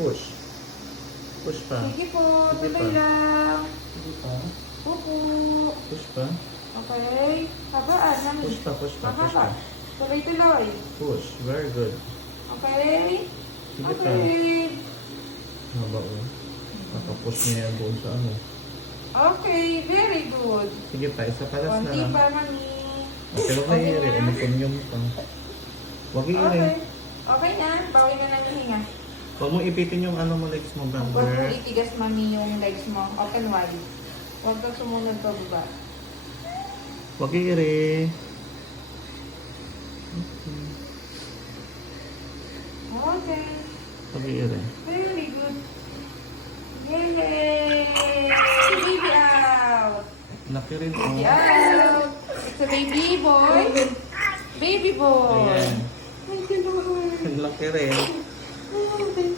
Push. Push pa. Sige po, Sige tuloy pa. lang. Sige pa. Opo. Push pa. Okay. Habaan, mami. Push pa, push pa, push Mahaba. pa. Tuloy-tuloy. Push. Very good. Okay. Sige pa. Okay. Haba o. Nakapush niya yan doon sa ano. Okay, very good. Sige pa, isa palas na Konti lang. pa, mami. Pero Okay may ire, na. umukunyong pa. Huwag Okay. i-ire. Okay na. Bawi na ng hinga. Huwag mo ipitin yung ano mo legs mo, Huwag mo Bamber. itigas, mami, yung legs mo. Open wide. Huwag kang sumunod pa baba. Huwag i-ire. Okay. Huwag i-ire. Very good. Yay! Baby out! Laki rin o. Baby out! It's a baby boy. Baby boy. Ayan. Thank you, Lord. Laki rin. Oh, thank